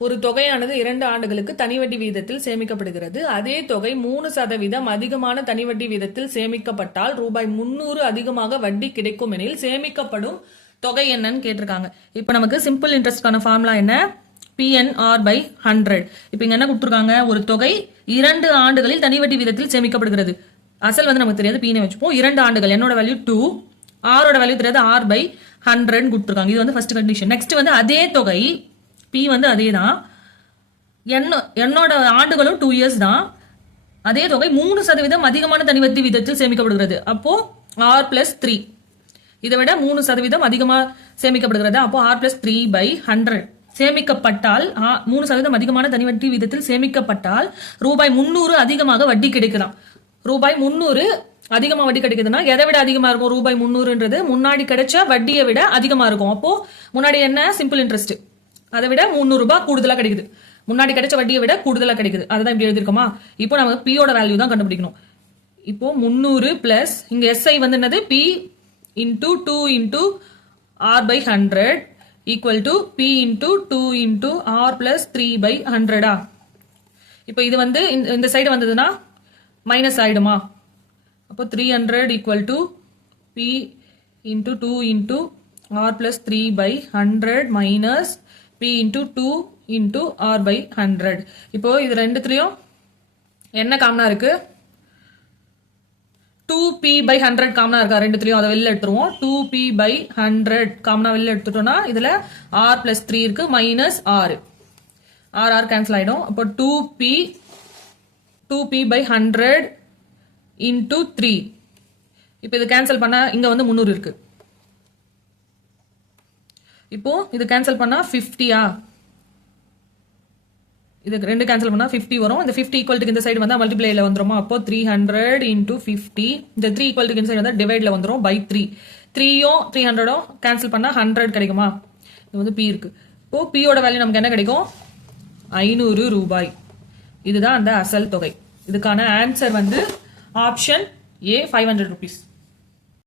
ஒரு தொகையானது 2 ஆண்டுகளுக்கு தனி வட்டி வீதத்தில் சேமிக்கப்படுகிறது. அதே தொகை 3% அதிகமான தனி வட்டி வீதத்தில் சேமிக்கப்பட்டால் ரூபாய் 300 அதிகமாக வட்டி கிடைக்கும் எனில் சேமிக்கப்படும் தொகை என்னன்னு கேட்டிருக்காங்க. இப்ப நமக்கு சிம்பிள் இன்ட்ரெஸ்ட்கான ஃபார்முலா என்ன? PNR by 100. இப்ப இங்க என்ன கொடுத்துருக்காங்க? ஒரு தொகை 2 ஆண்டுகளில் தனி வட்டி வீதத்தில் சேமிக்கப்படுகிறது. அசல் வந்து நமக்கு தெரியாது, பீனே வச்சுப்போம். 2 ஆண்டுகள், என்னோட வேல்யூ 2, ஆரோட வேல்யூ தெரியாது, R by 100 கொடுத்துருக்காங்க. இது வந்து ஃபர்ஸ்ட் கண்டிஷன். நெக்ஸ்ட் வந்து அதே தொகை P வந்து அதே தான், என்னோட ஆண்டுகளும் 2 இயர்ஸ் தான். அதே தொகை 3% அதிகமான தனி வட்டி வீதத்தில் சேமிக்கப்படுகிறது. அப்போ R plus 3, இதை விட 3% அதிகமா சேமிக்கப்படுகிறது. அப்போ R plus 3 by 100 சேமிக்கப்பட்டால் 3% அதிகமான தனி வட்டி வீதத்தில் சேமிக்கப்பட்டால் ரூபாய் 300 அதிகமாக வட்டி கிடைக்கலாம். ரூபாய் 300 அதிகமா வட்டி கிடைக்குதுன்னா எதை விட அதிகமா இருக்கும்? ரூபாய் 300ன்றது முன்னாடி கிடைச்ச வட்டியை விட அதிகமா இருக்கும். அப்போ முன்னாடி என்ன? சிம்பிள் இன்ட்ரெஸ்ட், அதை விட 300 ரூபாய் கூடுதலா கிடைக்குது. முன்னாடி கிடைச்ச வட்டியை விட கூடுதலா கிடைக்குது. அதுதான் இப்படி எழுதிருக்கோமா? இப்போ நமக்கு பியோட வேல்யூ தான் கண்டுபிடிக்கணும். இப்போ 300 பிளஸ் இங்க SI வந்து என்னது? P into 2 into R by 100 equal to P into 2 into R plus 3 by 100. இப்போ இது வந்து இந்த சைடு வந்ததுன்னா மைனஸ் ஆயிடுமா? அப்போ 300 equal to P into 2 into R plus 3 by 100 minus P into 2 into R by 100. இப்போ இது ரெண்டுத்துலயும் என்ன காமனா இருக்கு? 2P by 100 காமனா இருக்கா? ரெண்டுத்துலயும் அதை வெளில எடுத்துருவோம். 2P by 100 காமனா வெளில எடுத்துட்டோம்னா இதுல R plus 3 இருக்கு, மைனஸ் R கேன்சல் ஆயிடும். அப்போ 2P by 100 into 3. இப்போ இது கேன்சல் பண்ணா இங்க வந்து 300 இருக்கு. இப்போ இது கேன்சல் பண்ணா 50. இது ரெண்டு கேன்சல் பண்ணா 50 வரும். இந்த 50 ஈக்குவல் டு இந்த சைடு வந்தா மல்டிப்ளைல வந்துருமா? அப்போ 300 into 50. இந்த 3 ஈக்குவல் டு இந்த சைடு வந்தா டிவைட்ல வந்துரும் by 3. 3யும் 300ம் கேன்சல் பண்ணா 100 கிடைக்குமா? இது வந்து P இருக்கு. இப்போ P யோட வேல்யூ நமக்கு என்ன கிடைக்கும்? 500 ரூபாய். இதுதான் அந்த அசல் தொகை. இதுக்கான ஆன்சர் வந்து ஆப்ஷன் A, 500 rupees.